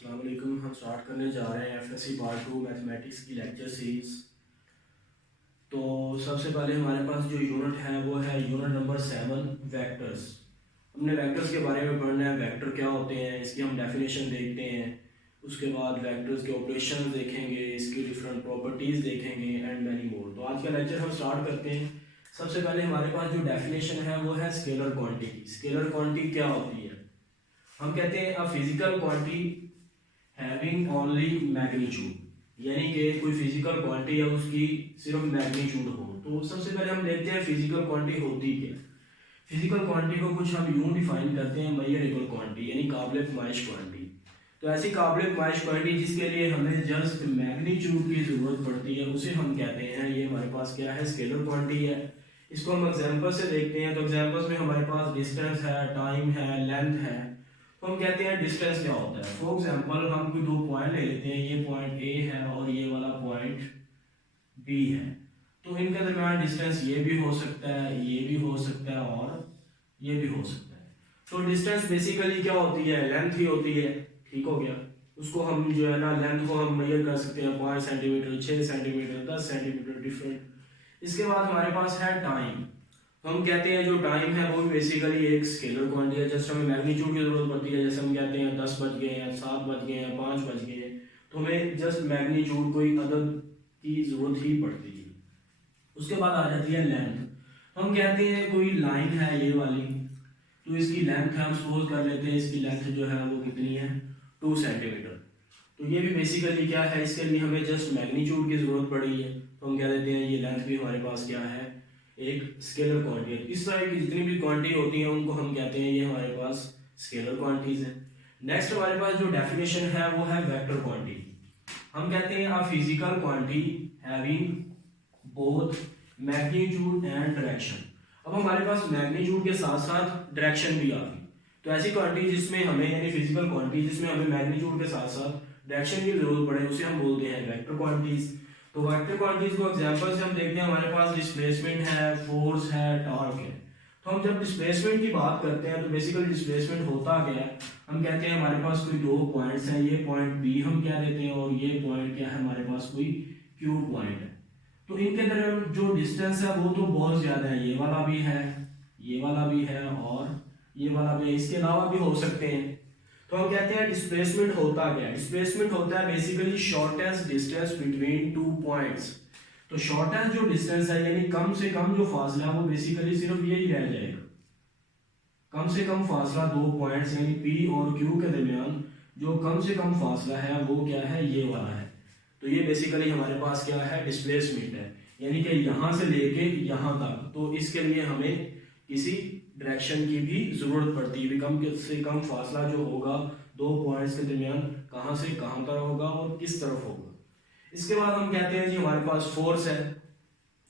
अस्सलाम वालेकुम। हम स्टार्ट करने जा रहे हैं एफएससी पार्ट 2 मैथमेटिक्स की लेक्चर सीरीज़। तो सबसे पहले हमारे पास जो यूनिट है वो है यूनिट नंबर 7 वेक्टर्स। हमने वेक्टर्स के बारे में पढ़ना है, वेक्टर क्या होते हैं, इसकी हम डेफिनेशन देखते हैं। उसके बाद वेक्टर्स के ऑपरेशन देखेंगे, इसकी डिफरेंट प्रॉपर्टीज़ देखेंगे एंड मैनी मोर। तो आज का लेक्चर हम स्टार्ट करते हैं। सबसे पहले हमारे पास जो डेफिनेशन है वो है स्केलर क्वांटिटी। स्केलर क्वांटिटी क्या होती है? हम कहते हैं a physical quantity having only magnitude, यानी कि कोई फिजिकल क्वांटिटी है उसकी सिर्फ मैग्नीट्यूड हो। तो सबसे पहले हम देखते हैं फिजिकल क्वांटिटी होती क्या। फिजिकल क्वांटिटी को कुछ हम यूं डिफाइन करते हैं मेजरेबल क्वांटिटी, यानी काबिल पैमाइश क्वांटिटी। तो ऐसी काबिल पैमाइश क्वांटिटी जिसके लिए हमें जस्ट मैग्नीट्यूड की जरूरत पड़ती है उसे हम कहते हैं, ये हमारे पास क्या है, स्केलर क्वांटिटी है। इसको हम एग्जाम्पल से देखते हैं। तो एग्जाम्पल्स में हमारे पास डिस्टेंस है, टाइम है, लेंथ है। तो हम कहते हैं डिस्टेंस क्या होता है। फॉर एग्जांपल हम कोई दो पॉइंट ले लेते हैं, ये पॉइंट ए है और ये वाला पॉइंट बी है। तो इनके दरमियान डिस्टेंस ये भी हो सकता है, ये भी हो सकता है और ये भी हो सकता है। तो डिस्टेंस बेसिकली क्या होती है, लेंथ ही होती है। ठीक हो गया। उसको हम जो है ना, लेंथ को हम मेजर कर सकते हैं 5 सेंटीमीटर, 6 सेंटीमीटर, 10 सेंटीमीटर डिफरेंट। इसके बाद हमारे पास है टाइम। हम कहते हैं जो टाइम है वो भी बेसिकली एक स्केलर क्वांटिटी है। जस्ट हमें मैग्नीट्यूड की जरूरत पड़ती है। जैसे हम कहते हैं 10 बज गए हैं, 7 बज गए हैं, 5 बज गए हैं, तो हमें जस्ट मैग्नीट्यूड कोई अदद की जरूरत ही पड़ती है। उसके बाद आ जाती है लेंथ। हम कहते हैं कोई लाइन है ये वाली, तो इसकी लेंथ है, हम सपोज कर लेते हैं इसकी लेंथ जो है वो कितनी है, 2 सेंटीमीटर। तो ये भी बेसिकली क्या है, इसके लिए हमें जस्ट मैग्नीट्यूड की जरूरत पड़ी है। तो हम कह देते हैं ये लेंथ भी हमारे पास क्या है, एक स्केलर क्वांटिटी है। इस तरह की जितनी भी क्वांटिटी होती है उनको हम कहते हैं ये हमारे पास स्केलर क्वांटिटीज है। नेक्स्ट हमारे पास जो डेफिनेशन है वो है वेक्टर क्वांटिटी। हम कहते हैं a physical quantity having both magnitude and direction. अब हमारे पास मैग्नीट्यूड के साथ साथ डायरेक्शन भी आ गई। तो ऐसी क्वांटिटी जिसमें हमें, यानी फिजिकल क्वांटिटी जिसमें हमें मैग्नीट्यूड के साथ साथ डायरेक्शन की जरूरत पड़े, उसे हम बोलते हैं वेक्टर क्वांटिटीज। तो वेक्टर क्वांटिटीज को एग्जांपल से हम देखते हैं। हमारे पास डिस्प्लेसमेंट है, फोर्स है, टॉर्क है। तो हम जब डिस्प्लेसमेंट की बात करते हैं तो बेसिकली डिस्प्लेसमेंट होता क्या है, हम कहते हैं हमारे पास कोई दो पॉइंट्स हैं, ये पॉइंट बी हम क्या देते हैं और ये पॉइंट क्या है, हमारे पास कोई क्यू पॉइंट है। तो इनके दरमियान जो डिस्टेंस है वो तो बहुत ज्यादा है, ये वाला भी है, ये वाला भी है और ये वाला भी है, इसके अलावा भी हो सकते हैं। तो हम कहते हैं डिस्प्लेसमेंट होता क्या है। डिस्प्लेसमेंट होता है basically shortest distance between two points. तो शॉर्टेस्ट जो डिस्टेंस है, यानी कम से कम जो फासला है वो बेसिकली सिर्फ यही रह जाएगा। कम से कम फासला दो पॉइंट्स यानी P और Q के दरमियान जो कम से कम फासला है वो क्या है, ये वाला है। तो ये बेसिकली हमारे पास क्या है, डिस्प्लेसमेंट है, यानी कि यहां से लेके यहां तक। तो इसके लिए हमें किसी डायरेक्शन की भी जरूरत पड़ती है। कम से कम फासला जो होगा दो पॉइंट्स के दरमियान कहां से कहां तक होगा और किस तरफ होगा। इसके बाद हम कहते हैं जी हमारे पास फोर्स है।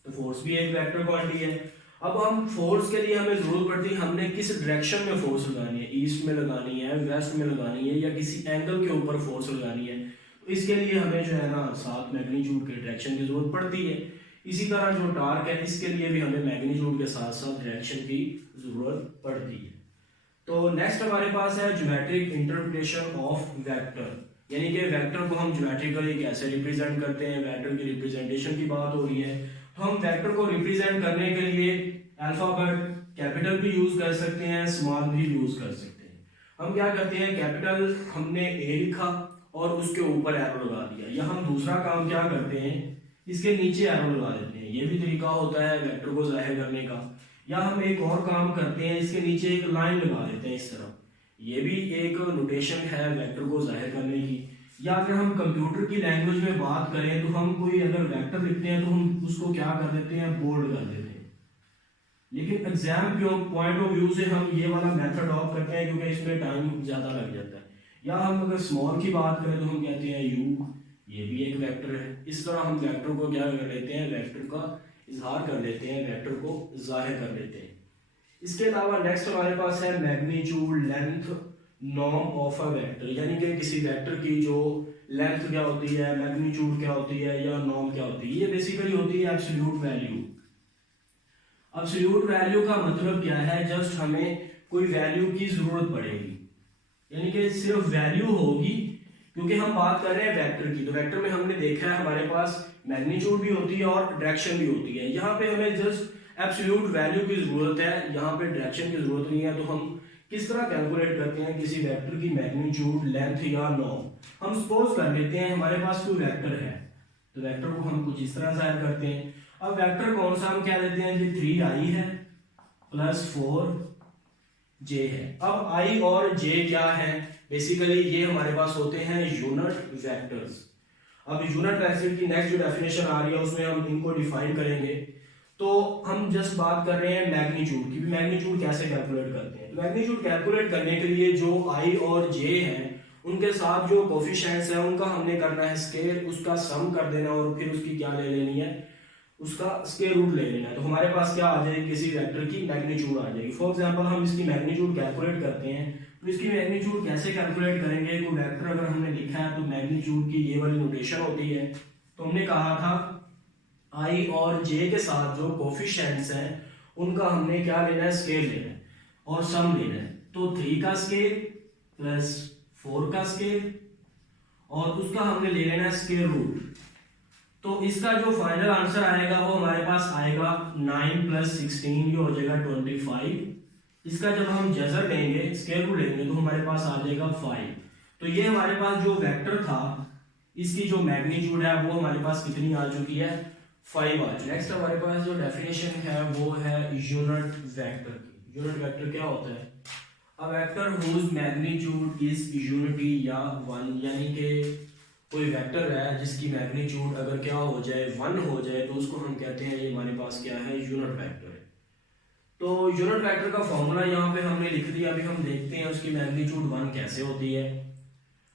तो फोर्स भी एक वेक्टर क्वांटिटी है। अब हम फोर्स के लिए हमें जरूरत पड़ती है हमने किस डायरेक्शन में फोर्स लगानी है, ईस्ट में लगानी है, वेस्ट में लगानी है, या किसी एंगल के ऊपर फोर्स लगानी है। तो इसके लिए हमें जो है ना साथ मैग्नीट्यूड के डायरेक्शन की जरूरत पड़ती है। इसी तरह जो टार्क है इसके लिए भी हमें मैग्नीट्यूड के साथ साथ डायरेक्शन की जरूरत पड़ती है। तो नेक्स्ट हमारे पास है ज्योमेट्रिक इंटरप्रिटेशन ऑफ वेक्टर, यानी कि वेक्टर को हम ज्योमेट्रिकली कैसे रिप्रेजेंट करते हैं। वेक्टर की रिप्रेजेंटेशन की बात हो रही है, तो हम वेक्टर को रिप्रेजेंट करने के लिए अल्फाबेट कैपिटल भी यूज कर सकते हैं, स्मॉल भी यूज कर सकते हैं। हम क्या करते हैं, कैपिटल हमने ए लिखा और उसके ऊपर एरो लगा दिया, या हम दूसरा काम क्या करते हैं, इसके नीचे एरो लगा देते हैं। ये भी तरीका होता है वेक्टर को जाहिर करने का। या हम एक और काम करते हैं, इसके नीचे एक लाइन लगा देते हैं इस तरह। ये भी एक नोटेशन है वेक्टर को जाहिर करने की। या अगर हम कंप्यूटर की लैंग्वेज में बात करें तो हम कोई अगर वेक्टर लिखते हैं तो हम उसको क्या कर देते हैं, बोल्ड कर देते हैं। लेकिन एग्जाम के पॉइंट ऑफ व्यू से हम ये वाला मेथड ऑफ करते हैं क्योंकि इसमें टाइम ज्यादा लग जाता है। या हम अगर स्मॉल की बात करें तो हम कहते हैं यू, ये भी एक वेक्टर है। इस तरह हम वेक्टर को क्या कर लेते हैं, वेक्टर का इजहार कर लेते हैं, वेक्टर को जाहिर कर लेते हैं। इसके अलावा नेक्स्ट हमारे पास है magnitude, length, norm of a vector, यानी कि किसी वेक्टर की जो लेंथ क्या होती है, मैग्नीट्यूड क्या होती है या नॉर्म क्या होती है। ये बेसिकली होती है एब्सोल्यूट वैल्यू। एब्सोल्यूट वैल्यू का मतलब क्या है, जस्ट हमें कोई वैल्यू की जरूरत पड़ेगी, यानी कि सिर्फ वैल्यू होगी क्योंकि हम बात कर रहे हैं वेक्टर की, तो वेक्टर में हमने देखा है हमारे पास मैग्नीट्यूड भी होती है और डायरेक्शन भी होती है। यहाँ पे हमें जस्ट एब्सोल्यूट वैल्यू की जरूरत है, यहाँ पे डायरेक्शन की जरूरत नहीं है। तो हम किस तरह कैलकुलेट करते हैं किसी वेक्टर की मैग्नीट्यूड, लेंथ या नॉर्म। हम सपोज कर लेते हैं हमारे पास कोई वेक्टर है, तो वेक्टर को हम कुछ इस तरह जाहिर करते हैं। अब वेक्टर कौन सा हम क्या देते हैं जी, 3i है प्लस 4j है। अब i और j क्या है, बेसिकली ये हमारे पास होते हैं यूनिट वेक्टर्स। अब यूनिट वेक्टर की नेक्स्ट जो डेफिनेशन आ रही है उसमें हम इनको डिफाइन करेंगे। तो हम जस्ट बात कर रहे हैं मैग्नीट्यूड की, मैग्नीट्यूड कैसे कैलकुलेट करते हैं। मैग्नीट्यूड कैलकुलेट करने के लिए जो i और j है उनके साथ जो कोफिशिएंट्स है उनका हमने करना है स्केयर, उसका सम कर देना और फिर उसकी क्या ले लेनी है, उसका स्क्वायर रूट ले लेना है। तो हमारे पास क्या आ जाएगी, किसी वेक्टर की मैग्नीट्यूड आ जाएगी। फॉर एग्जांपल हम इसकी मैग्नीट्यूड कैलकुलेट करते हैं, तो इसकी मैग्नीट्यूड कैसे कैलकुलेट करेंगे। कोई वेक्टर अगर हमने लिखा है तो मैग्नीट्यूड की ये वाली नोटेशन होती है। तो हमने कहा था i और j के साथ जो कोफिशिएंट्स हैं उनका हमने क्या लेना है, स्क्वायर लेना है और सम लेना है। तो 3 का स्क्वायर प्लस 4 का स्क्वायर और उसका हमने ले लेना है स्क्वायर रूट। तो इसका जो फाइनल आंसर आएगा वो हमारे पास आएगा 9 प्लस 16, ये हो जाएगा 25। इसका जब हम जजर लेंगे, स्क्वायर रूट लेंगे, तो हमारे पास आ जाएगा 5। तो ये हमारे पास जो वेक्टर था इसकी जो मैग्नीट्यूड है वो हमारे पास कितनी आ चुकी है, 5 आ चुकी है। नेक्स्ट हमारे पास जो डेफिनेशन है वो है यूनिट वेक्टर की। यूनिट वेक्टर क्या होता है, a vector whose magnitude is unity या 1, यानी कि कोई वेक्टर है जिसकी मैग्नीट्यूड अगर क्या हो जाए 1 हो जाए तो उसको हम कहते हैं ये हमारे पास क्या है, यूनिट वेक्टर है। तो यूनिट वेक्टर का फॉर्मूला यहाँ पे हमने लिख दिया। अभी हम देखते हैं उसकी मैग्नीट्यूड 1 कैसे होती है।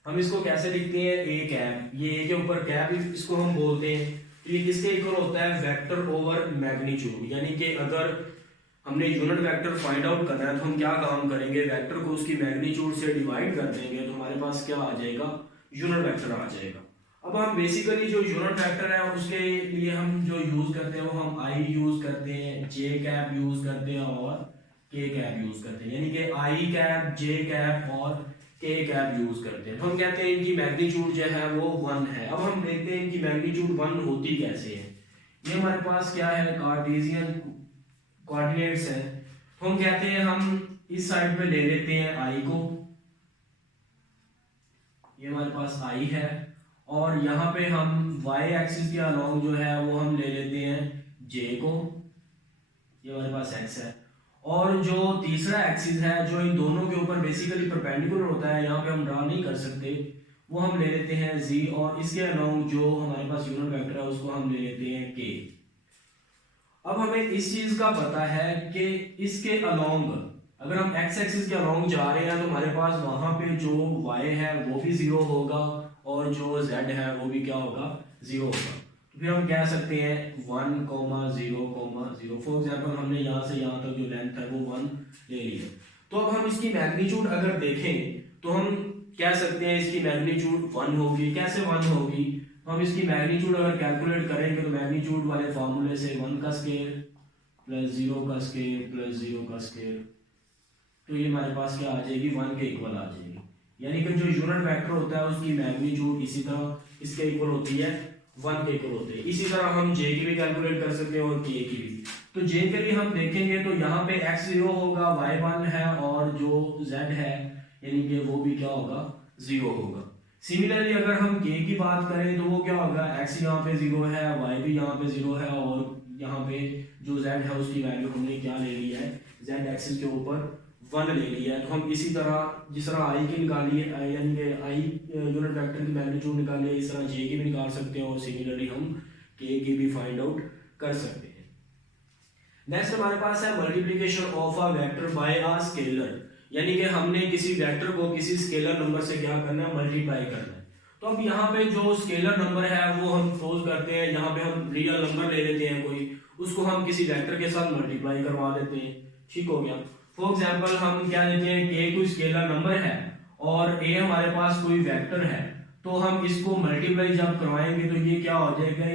हम इसको कैसे लिखते हैं, ए कैप, ये ए के ऊपर कैप इसको हम बोलते हैं। तो ये किसके इक्वल होता है, वेक्टर ओवर मैग्नीट्यूड। यानी कि अगर हमने यूनिट वेक्टर फाइंड आउट करना है तो हम क्या काम करेंगे, वेक्टर को उसकी मैग्नीट्यूड से डिवाइड कर देंगे तो हमारे पास क्या आ जाएगा, यूनिट वेक्टर आ जाएगा। अब हम बेसिकली जो यूनिट वेक्टर है उसके लिए हम जो यूज करते हैं वो हम आई यूज करते हैं, जे कैप यूज करते हैं और के कैप यूज करते हैं। यानी कि आई कैप, जे कैप और के कैप यूज करते हैं। तो हम कहते हैं इनकी मैग्नीट्यूड जो है वो 1 है। अब हम देखते हैं इनकी मैग्नीट्यूड 1 होती कैसे है। ये हमारे पास क्या है, कार्टेशियन कोऑर्डिनेट्स है। तो हम कहते हैं हम इस साइड पे ले लेते हैं आई को, ये हमारे पास आई है, और यहाँ पे हम y एक्सिस के अलोंग जो है वो हम ले लेते हैं j को, ये हमारे पास x है। और जो तीसरा एक्सिस है जो इन दोनों के ऊपर बेसिकली परपेंडिकुलर होता है, यहाँ पे हम ड्रा नहीं कर सकते, वो हम ले लेते हैं z, और इसके अलोंग जो हमारे पास यूनिट वेक्टर है उसको हम ले लेते हैं k। अब हमें इस चीज का पता है कि इसके अलोंग अगर हम x एक्सिस के अलोंग जा रहे हैं तो हमारे पास वहां पे जो y है वो भी 0 होगा और जो z है वो भी क्या होगा, 0 होगा। तो फिर हम कह सकते हैं 1, 0, 0। फॉर एग्जांपल हमने यहाँ से यहाँ तक जो लेंथ है वो 1 ले ली है। तो अब हम इसकी मैग्नीट्यूड अगर देखें तो हम कह सकते हैं इसकी मैग्नीट्यूड 1 होगी। कैसे 1 होगी, तो हम इसकी मैग्नीट्यूड अगर कैलकुलेट करेंगे तो मैग्नीट्यूड वाले फॉर्मूले से 1 का स्क्वायर प्लस 0 का स्क्वायर प्लस 0 का स्क्वायर, तो ये हमारे पास क्या आ जाएगी, 1 के इक्वल आ जाएगी। यानी कि जो यूनिट वेक्टर होता है उसकी मैग्नीट्यूड इसी तरह इसके इक्वल होती है, 1 के इक्वल होती है। इसी तरह हम j की भी कैलकुलेट कर सकते हैं और k की भी। तो j के लिए हम देखेंगे तो यहाँ पे x 0 होगा, y 1 है और जो z है यानी कि वो भी क्या होगा, 0 होगा। सिमिलरली अगर हम k की बात करें तो वो क्या होगा, x यहाँ पे 0 है, y भी यहाँ पे 0 है और यहाँ पे जो z है उसकी वैल्यू हमने क्या ले ली है, z एक्सिस के ऊपर 1 ले लिया है। तो हम इसी तरह जिस तरह i की निकाली है, यानी कि i यूनिट वेक्टर की मैग्नीट्यूड निकाली है, इस तरह j की भी निकाल सकते हैं और सिमिलरली हम k की भी फाइंड आउट कर सकते हैं। नेक्स्ट हमारे पास है multiplication of a vector by a scalar, यानी कि हमने किसी वेक्टर को किसी स्केलर नंबर से क्या करना है, मल्टीप्लाई करना है। तो अब यहाँ पे जो स्केलर नंबर है वो हम सपोज करते हैं, यहाँ पे हम रियल नंबर ले लेते हैं कोई, उसको हम किसी वेक्टर के साथ मल्टीप्लाई करवा देते हैं। ठीक हो गया। फॉर एग्जाम्पल हम क्या लेते हैं, k कोई स्केलर नंबर है और a हमारे पास कोई वेक्टर है, तो हम इसको मल्टीप्लाई जब करवाएंगे तो ये क्या हो जाएगा,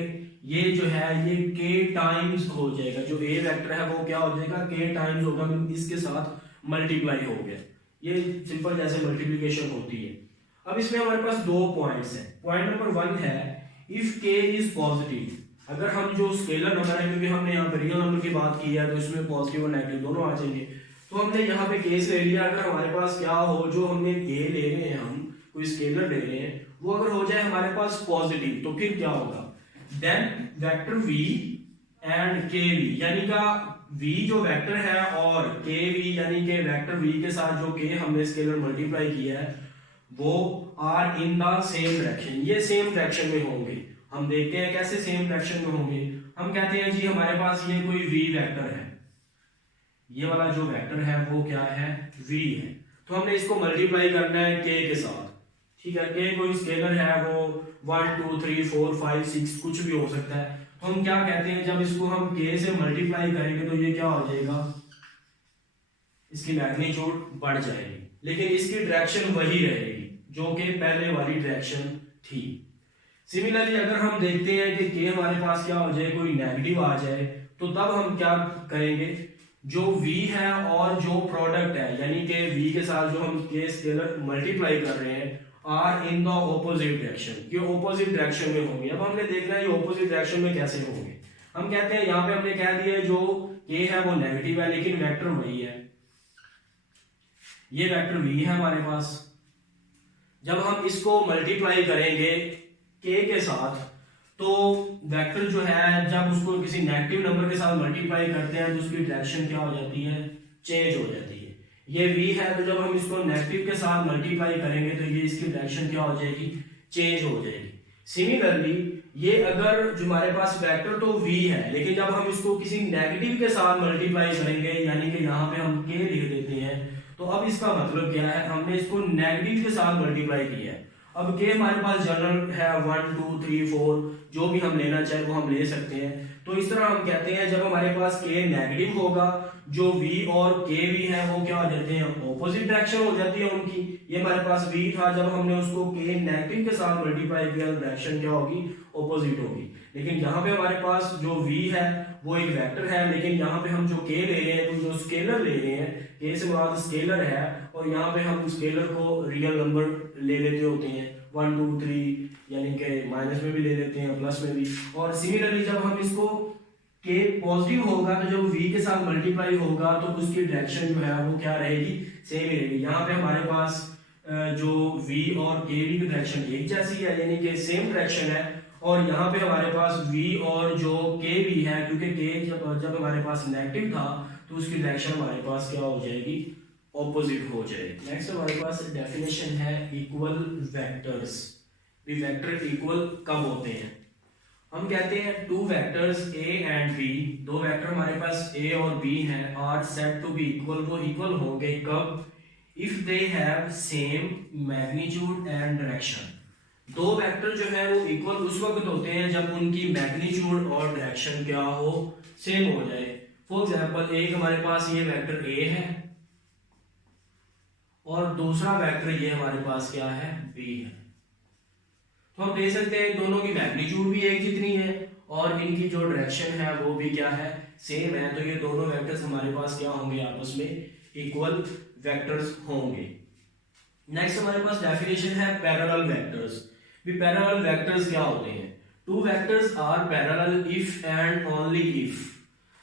ये जो है ये k टाइम्स हो जाएगा। जो a वेक्टर है वो क्या हो जाएगा, k टाइम्स होगा, इसके साथ मल्टीप्लाई हो गया। ये सिंपल जैसे मल्टीप्लिकेशन होती है। अब इसमें हमारे पास दो पॉइंट्स हैं। पॉइंट नंबर 1 है इफ k इज पॉजिटिव, अगर हम जो स्केलर नंबर है, क्योंकि हमने यहाँ पे रियल नंबर की बात की है तो इसमें पॉजिटिव और नेगेटिव दोनों आ जाएंगे, तो हमने यहाँ पे केस ले लिया, अगर हमारे पास क्या हो, जो हमने k ले रहे हैं, हम कोई स्केलर ले रहे हैं, वो अगर हो जाए हमारे पास पॉजिटिव, तो फिर क्या होगा, then vector v and kv, यानी का v जो वेक्टर है और kv यानी के वेक्टर v के साथ जो k हमने स्केलर मल्टीप्लाई किया है वो are in the same direction, ये सेम डायरेक्शन में होंगे। हम देखते हैं कैसे सेम डायरेक्शन में होंगे। हम कहते हैं जी हमारे पास ये कोई v वेक्टर है, ये वाला जो वेक्टर है वो क्या है, v है, तो हमने इसको मल्टीप्लाई करना है k के साथ, ठीक है। k कोई स्केलर है, वो 1 2 3 4 5 6 कुछ भी हो सकता है, तो हम क्या कहते हैं, जब इसको हम k से मल्टीप्लाई करेंगे तो ये क्या हो जाएगा, इसकी मैग्नीट्यूड बढ़ जाएगी, लेकिन इसकी डायरेक्शन वही रहेगी जो कि पहले वाली डायरेक्शन थी। सिमिलरली अगर हम देखते हैं कि k हमारे पास क्या हो जाए, कोई नेगेटिव आ जाए, तो तब हम क्या करेंगे, जो v है और जो प्रोडक्ट है, यानी कि v के साथ जो हम k स्केलर मल्टीप्लाई कर रहे हैं, are in the opposite direction, ये ऑपोजिट डायरेक्शन में होंगे। अब हमने देखना है ये ऑपोजिट डायरेक्शन में कैसे होंगे। हम कहते हैं यहाँ पे हमने कह दिया जो k है वो नेगेटिव है, लेकिन वेक्टर वही है, ये वेक्टर v है हमारे पास। जब हम इसको मल्टीप्लाई करेंगे k के साथ, तो वेक्टर जो है जब उसको किसी नेगेटिव नंबर के साथ मल्टीप्लाई करते हैं तो उसकी डायरेक्शन क्या हो जाती है, चेंज हो जाती है। ये v है, तो जब हम इसको नेगेटिव के साथ मल्टीप्लाई करेंगे तो ये इसकी डायरेक्शन क्या हो जाएगी, चेंज हो जाएगी। सिमिलरली ये अगर जो हमारे पास वेक्टर तो v है, लेकिन जब हम इसको किसी नेगेटिव के साथ मल्टीप्लाई करेंगे, यानी कि यहाँ पे हम k लिख देते हैं, तो अब इसका मतलब क्या है, हमने इसको नेगेटिव के साथ मल्टीप्लाई किया है। अब k हमारे पास जनरल है 1 2 3 4, जो भी हम लेना चाहे वो हम ले सकते हैं। तो इस तरह हम कहते हैं जब हमारे पास k नेगेटिव होगा, जो v और kv है वो क्या हो जाते हैं, ऑपोजिट डायरेक्शन हो जाती है उनकी। ये हमारे पास v था, जब हमने उसको k नेगेटिव के साथ मल्टीप्लाई किया तो डायरेक्शन क्या होगी, ऑपोजिट होगी। लेकिन यहाँ पे हमारे पास जो v है वो एक वेक्टर है, लेकिन यहाँ पे हम जो k ले रहे हैं, तो जो स्केलर ले रहे हैं, k से मुराद स्केलर है, और यहाँ पे हम स्केलर को रियल नंबर ले लेते होते हैं 1 2 3, यानी कि माइनस में भी ले लेते हैं, प्लस में भी। और सिमिलरली जब हम इसको k पॉजिटिव होगा, तो जब v के साथ मल्टीप्लाई होगा तो उसकी डायरेक्शन जो है वो क्या रहेगी, सेम ही रहेगी। यहाँ पे हमारे पास जो v और kv की डायरेक्शन एक जैसी है, यानी कि सेम डायरेक्शन है, और यहाँ पे हमारे पास v और जो kv है, क्योंकि k जब हमारे पास नेगेटिव था तो उसकी डायरेक्शन हमारे पास क्या हो जाएगी, ऑपोजिट हो जाएगी। नेक्स्ट हमारे पास डेफिनेशन है इक्वल वेक्टर्स। भी वेक्टर इक्वल कब होते हैं, हम कहते हैं two vectors a and b, दो वेक्टर हमारे पास a और b हैं, are set to be equal, वो इक्वल होंगे कब, if they have same magnitude and direction. दो वेक्टर जो है वो इक्वल उस वक्त होते हैं जब उनकी मैग्नीट्यूड और डायरेक्शन क्या हो, सेम हो जाए। फॉर एग्जांपल एक हमारे पास ये वेक्टर a है और दूसरा वेक्टर ये हमारे पास क्या है, b है, तो हम देख सकते हैं दोनों की मैग्नीट्यूड भी एक जितनी है और इनकी जो डायरेक्शन है वो भी क्या है, सेम है। तो ये दोनों वेक्टर्स हमारे पास क्या होंगे, आपस में इक्वल वेक्टर्स होंगे। नेक्स्ट हमारे पास डेफिनेशन है पैरेलल वेक्टर्स। भी पैरेलल वेक्टर्स क्या होते हैं, two vectors are parallel if and only if.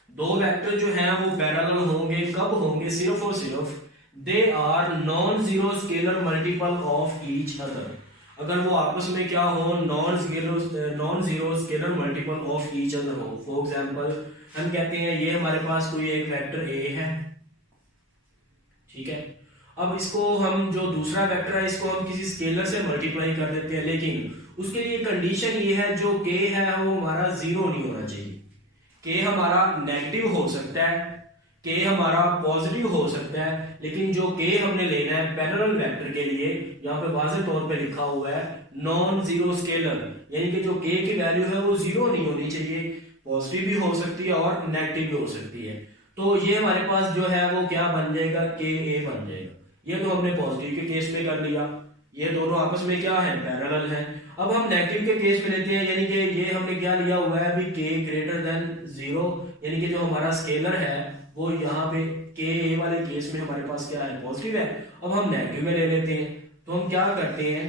दो वेक्टर जो हैं वो पैरेलल होंगे, कब होंगे, सिर्फ और सिर्फ they are non zero scalar multiple of each other, अगर वो आपस में क्या हो, non zero scalar multiple of each other हो। फॉर एग्जांपल हम कहते हैं ये हमारे पास कोई एक वेक्टर a है, ठीक है। अब इसको हम जो दूसरा वेक्टर है इसको हम किसी स्केलर से मल्टीप्लाई कर देते हैं, लेकिन उसके लिए कंडीशन ये है जो k है वो हमारा जीरो नहीं होना चाहिए। k हमारा नेगेटिव हो सकता है, k हमारा पॉजिटिव हो सकता है, लेकिन जो k हमने लेना है पैरेलल वेक्टर के लिए, यहाँ पे वाज़ेह तौर पे लिखा हुआ है नॉन जीरो स्केलर, यानी कि जो k की वैल्यू है वो जीरो नहीं होनी चाहिए, पॉजिटिव भी हो सकती है और नेगेटिव भी हो सकती है। तो ये हमारे पास जो है वो क्या बन जाएगा, ka बन जाएगा। ये तो हमने पॉजिटिव के केस पे कर लिया, ये दोनों आपस में क्या है, पैरेलल है। अब हम नेगेटिव के केस पे लेते हैं, यानी कि ये हमने क्या लिया हुआ है, अभी k ग्रेटर देन जीरो, यानी कि जो हमारा स्केलर है वो यहाँ पे k वाले केस में हमारे पास क्या है, पॉजिटिव है। अब हम नेगेटिव में ले लेते हैं, तो हम क्या करते हैं,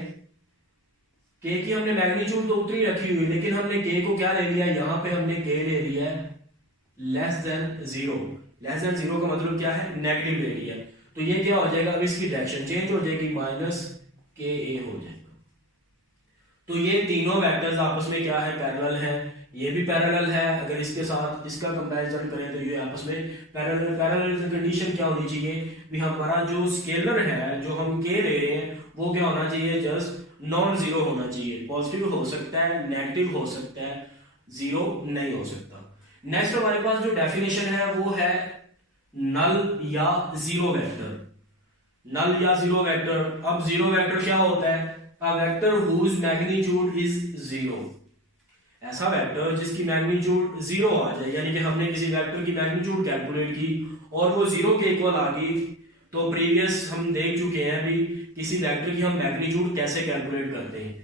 के की हमने मैग्नीट्यूड तो उतनी रखी हुई, लेकिन हमने के को क्या ले लिया, यहां पे हमने के ले लिया है less than zero. Less than zero का मतलब क्या है, नेगेटिव ले लिया है। तो ये क्या हो जाएगा, अब इसकी डायरेक्शन चेंज हो जाएगी, माइनस के ए हो जाएगा। तो ये तीनों वेक्टर्स आपस में क्या है, पैरेलल है। ये भी पैरेलल है, अगर इसके साथ इसका कंपैरिजन करें तो ये आपस में पैरेलल। पैरेलल कंडीशन क्या होनी चाहिए भी, हमारा जो स्केलर है जो हम के ले रहे हैं वो क्या होना चाहिए, जस्ट नॉन जीरो होना चाहिए। पॉजिटिव हो सकता है, नेगेटिव हो सकता है, जीरो नहीं हो सकता। नेक्स्ट हमारे पास जो डेफिनेशन है वो है नल या जीरो वेक्टर। नल या जीरो वेक्टर, अब जीरो वेक्टर क्या होता है, a vector whose magnitude is zero। ऐसा वेक्टर जिसकी मैग्नीट्यूड जीरो आ जाए, यानी कि हमने किसी वेक्टर की मैग्नीट्यूड कैलकुलेट की और वो जीरो के इक्वल आ गई। तो प्रीवियस हम देख चुके हैं भी किसी वेक्टर की हम मैग्नीट्यूड कैसे कैलकुलेट करते हैं।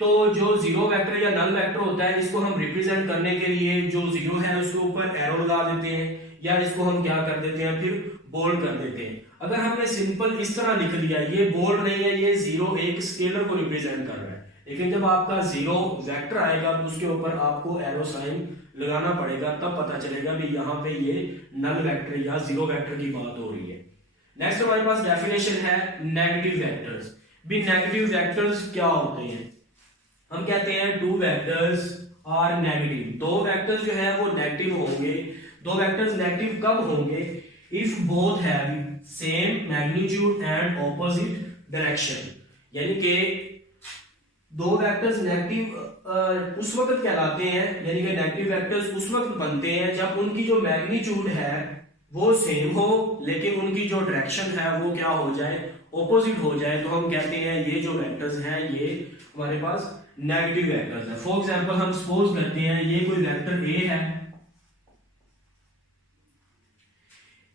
तो जो जीरो वेक्टर या नल वेक्टर होता है, इसको हम रिप्रेजेंट करने के लिए जो जीरो है उसके ऊपर एरो लगा देते हैं, या इसको हम क्या कर देते हैं, फिर बोल्ड कर देते हैं। अगर हमने सिंपल इस तरह लिख दिया, ये बोल्ड नहीं है, ये जीरो एक स्केलर को रिप्रेजेंट कर रहा है, लेकिन जब आपका जीरो वेक्टर आएगा तो उसके ऊपर आपको एरो साइन लगाना पड़ेगा, तब पता चलेगा भी यहाँ पे ये नल वेक्टर या जीरो वेक्टर की बात हो रही है। नेक्स्ट हमारे पास डेफिनेशन है नेगेटिव वेक्टर्स। भी नेगेटिव वेक्टर्स क्या होते हैं, हम कहते हैं टू वेक्टर्स आर नेगेटिव। दो वेक्टर्स जो है वो नेगेटिव होंगे। दो वेक्टर्स नेगेटिव कब होंगे, if both have same magnitude and opposite direction. यानी कि दो वेक्टर्स नेगेटिव उस वक्त कहलाते हैं, यानी कि नेगेटिव वेक्टर्स उस वक्त बनते हैं जब उनकी जो मैग्नीट्यूड है वो सेम हो, लेकिन उनकी जो डायरेक्शन है वो क्या हो जाए, ऑपोजिट हो जाए। तो हम कहते हैं ये जो वेक्टर्स हैं ये हमारे पास नेगेटिव वेक्टर्स हैं। फॉर एग्जांपल हम सपोज करते हैं ये कोई वेक्टर ए है,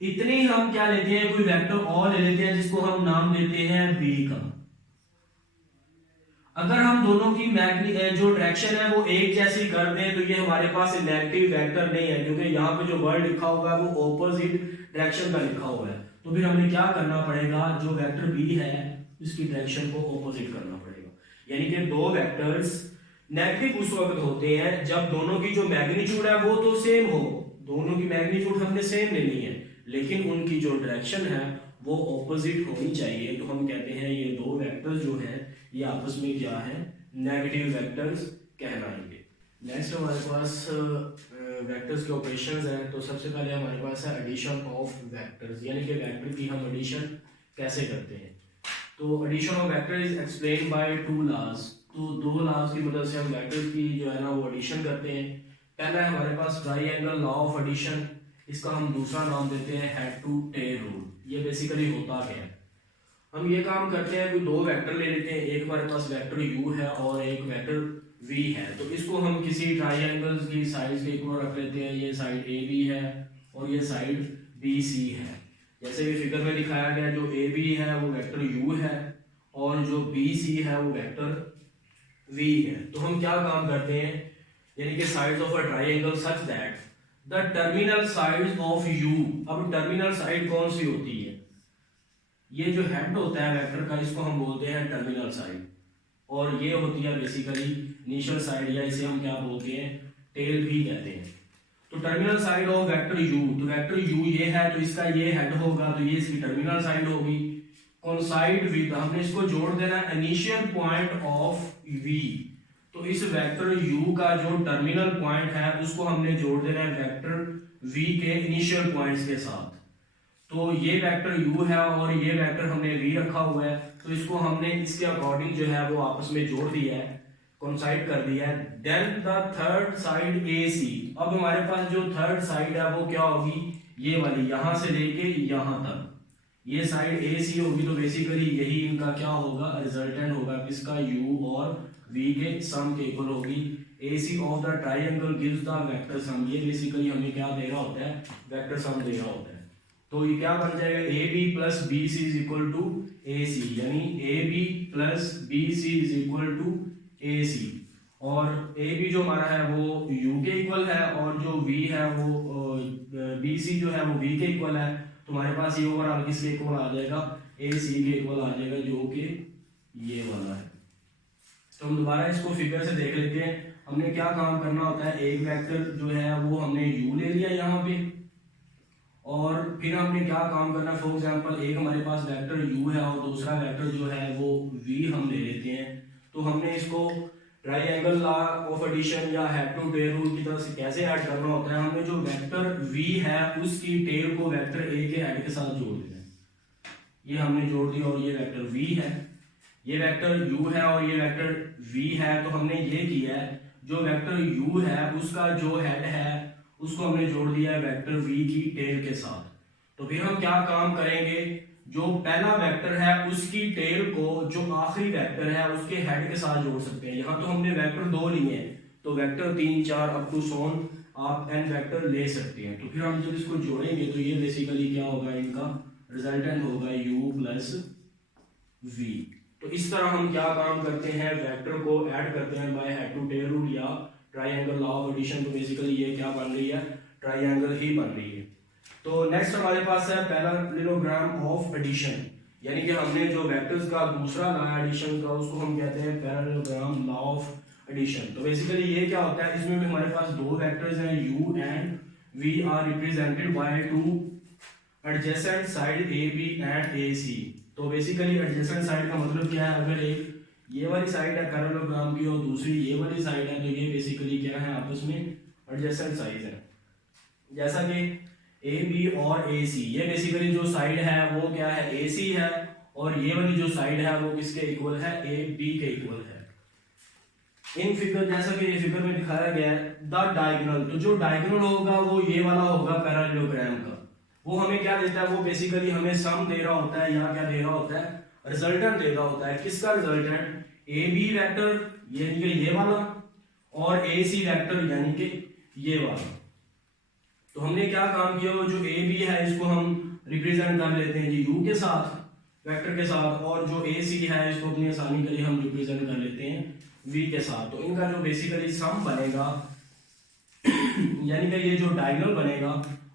इतने हम क्या लेते हैं, कोई वेक्टर और ले लेते हैं जिसको हम नाम देते हैं बी का। अगर हम दोनों की जो डायरेक्शन है वो एक जैसी कर दें तो ये हमारे पास नेगेटिव वेक्टर नहीं है, क्योंकि यहाँ पे जो वर्ड लिखा हुआ है वो ऑपोजिट डायरेक्शन का लिखा हुआ है। तो फिर हमें क्या करना पड़ेगा, जो वेक्टर बी है इसकी डायरेक्शन को ऑपोजिट करना पड़ेगा। यानी कि दो वेक्टर्स नेगेटिव उस वक्त होते हैं जब दोनों की जो मैग्नीट्यूड है वो तो सेम हो, दोनों की मैग्नीट्यूड हमने सेम लेनी है, लेकिन उनकी जो डायरेक्शन है वो ऑपोजिट होनी चाहिए। तो हम कहते हैं ये दो वेक्टर्स जो हैं ये आपस में क्या है, नेगेटिव वेक्टर्स कहलाएंगे। नेक्स्ट हमारे पास वेक्टर्स के ऑपरेशंस हैं। तो सबसे पहले हमारे पास है एडिशन ऑफ वेक्टर्स, यानी कि वेक्टर की हम एडिशन कैसे करते हैं। तो addition of vector is explain by two laws. तो दो लॉज की मदद से हम वेक्टर्स की जो है ना वो एडिशन करते हैं। पहला है हमारे पास ट्राइएंगल लॉ ऑफ एडिशन, इसका हम दूसरा नाम देते हैं हेड टू टेल रूल। ये बेसिकली होता क्या है, हम ये काम करते हैं, कोई दो वेक्टर ले लेते हैं, एक हमारे पास वेक्टर u है और एक वेक्टर v है। तो इसको हम किसी ट्राइएंगल की साइड के इक्वल रख लेते हैं। ये साइड ए बी है और ये साइड बी सी है। जैसे कि फिगर में दिखाया गया, जो ए बी है वो वेक्टर u है और जो बी सी है वो वेक्टर v है। तो हम क्या काम करते हैं, यानी कि sides of a triangle such that the terminal sides of u। अब टर्मिनल साइड कौन सी होती है, ये जो हेड होता है वेक्टर का इसको हम बोलते हैं टर्मिनल साइड, और ये होती है बेसिकली इनिशियल साइड, या इसे हम क्या बोलते हैं, टेल भी कहते हैं। तो terminal side of vector u, तो वेक्टर u ये है तो इसका ये हेड होगा, तो ये इसकी टर्मिनल साइड होगी। कोइंसाइड विद, हमने इसको जोड़ देना इनिशियल पॉइंट ऑफ v। तो इस वेक्टर u का जो टर्मिनल पॉइंट है उसको हमने जोड़ देना है वेक्टर v के इनिशियल पॉइंट्स के साथ। तो ये वेक्टर u है और ये वेक्टर हमने v रखा हुआ है, तो इसको हमने इसके अकॉर्डिंग जो है वो आपस में जोड़ दिया है, कोइंसाइड कर दिया है। Then the third side AC। अब हमारे पास जो थर्ड साइड है वो क्या होगी, ये वाली, यहां से लेके यहां तक ये साइड AC होगी। तो बेसिकली यही इनका क्या होगा, रिजल्टेंट होगा किसका, u और v के सम के इक्वल होगी। AC of the triangle gives the vector sum. ये बेसिकली हमें क्या दे रहा होता है, वेक्टर सम दे रहा होता है। तो ये क्या बन जाएगा, AB plus BC is equal to AC, यानी AB plus BC is equal to AC। और AB जो हमारा है वो U के इक्वल है और जो V है वो BC जो है वो V के इक्वल है। तो हमारे पास ये ओवरऑल किसके इक्वल आ जाएगा, AC के इक्वल आ जाएगा, जो कि ये वाला है। तो हम दोबारा इसको फिगर से देख लेते हैं। हमने क्या काम करना होता है, एक वेक्टर जो है वो हमने u ले लिया यहाँ पे, और फिर हमने क्या काम करना है, फॉर एग्जांपल एक हमारे पास वेक्टर u है और दूसरा वेक्टर जो है वो v हम ले लेते हैं। तो हमने इसको ट्राइंगल लॉ ऑफ एडिशन या हेड टू टेल रूल की तरह से कैसे ऐड करना होता है, हमने जो वेक्टर v है उसकी टेल को वेक्टर a के हेड के साथ जोड़ देना है। ये हमने जोड़ दिया और ये वेक्टर v है, ये वेक्टर u है और ये वेक्टर v है। तो हमने ये किया है, जो वेक्टर u है उसका जो हेड है उसको हमने जोड़ दिया है वेक्टर v की टेल के साथ। तो फिर हम क्या काम करेंगे, जो पहला वेक्टर है उसकी टेल को जो आखिरी वेक्टर है उसके हेड के साथ जोड़ सकते हैं। यहाँ तो हमने वेक्टर 2 लिए हैं, तो वेक्टर 3 4 अप टू सोन आप n वेक्टर ले सकते हैं। तो फिर हम जब इसको जोड़ेंगे तो ये बेसिकली क्या होगा, इनका रिजल्टेंट होगा u प्लस v। तो इस तरह हम क्या काम करते हैं, वेक्टर को ऐड करते हैं by head to tail rule या ट्राइंगल लॉ ऑफ एडिशन। तो बेसिकली ये क्या बन रही है, ट्राइंगल ही बन रही है। तो नेक्स्ट हमारे पास है पैरेललोग्राम ऑफ एडिशन, यानी कि हमने जो वेक्टर्स का दूसरा लॉ एडिशन का उसको हम कहते हैं पैरेललोग्राम लॉ ऑफ एडिशन। तो बेसिकली ये क्या होता है, इसमें भी हमारे पास दो वेक्टर्स हैं u and v are represented by two adjacent side ab and ac। तो बेसिकली एडजेसेंट साइड का मतलब क्या है, अगर एक ये वाली साइड है पैरेललोग्राम की और दूसरी ये वाली साइड है, तो ये बेसिकली क्या है, आपस में एडजेसेंट साइड है। जैसा कि ए बी और ए सी, ये बेसिकली जो साइड है वो क्या है, ए सी है, और ये वाली जो साइड है वो किसके इक्वल है, ए बी के इक्वल है। इन फिगर जैसा कि ये फिगर में दिखाया गया है, द डायगोनल, तो जो डायगोनल होगा वो ये वाला होगा पैरेललोग्राम का। वो हमें क्या देता है, वो बेसिकली हमें सम दे रहा होता है, यहाँ क्या दे रहा होता है, रिजल्टेंट दे रहा होता है। किसका रिजल्टेंट, ए बी वेक्टर यानी कि ये वाला, और ए सी वेक्टर यानी कि ये वाला। तो हमने क्या काम किया, वो जो ए बी है इसको हम रिप्रेजेंट कर लेते हैं जी यू के साथ, वेक्टर के साथ, और जो ए सी है इसको अपनी आसानी के लिए हम रिप्रेजेंट कर लेते हैं वी के साथ। तो इनका जो बेसिकली सम बनेगा यानी कि ये जो डायगोनल बनेगा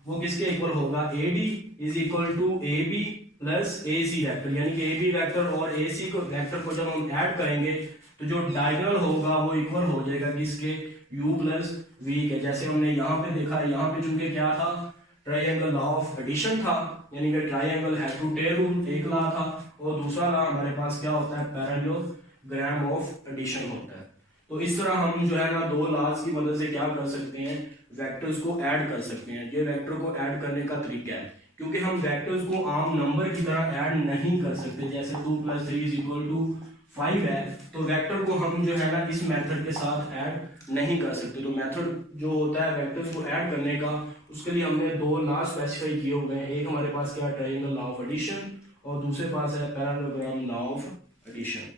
वो किसके इक्वल होगा, A D is equal to A B plus A C vector, यानी कि ए बी वेक्टर और ए सी को वेक्टर को जब हम ऐड करेंगे तो जो डायगोनल होगा वो इक्वल हो जाएगा किसके, u प्लस v के। जैसे हमने यहाँ पे देखा, यहाँ पे चूंकि क्या था, ट्राइंगल लॉ ऑफ एडिशन था, यानी कि triangle head to tail rule एक लॉ था, और दूसरा लॉ हमारे पास क्या होता है, पैरेललोग्राम ऑफ एडिशन होता है। तो इस तरह हम जो है ना दो लॉज की मदद से क्या कर सकते हैं, वेक्टर्स को ऐड कर सकते हैं। ये वेक्टर को ऐड करने का तरीका है, क्योंकि हम वेक्टर्स को आम नंबर की तरह ऐड नहीं कर सकते। जैसे 2 + 3 = 5 है, तो वेक्टर को हम जो है ना इस मेथड के साथ ऐड नहीं कर सकते। तो मेथड जो होता है वेक्टर्स को ऐड करने का, उसके लिए हमने दो लॉ स्पेसिफाई किए हुए हैं। एक हमारे पास क्या है, ट्रायंगल लॉ ऑफ एडिशन, और दूसरे पास है पैरेललोग्राम लॉ ऑफ एडिशन।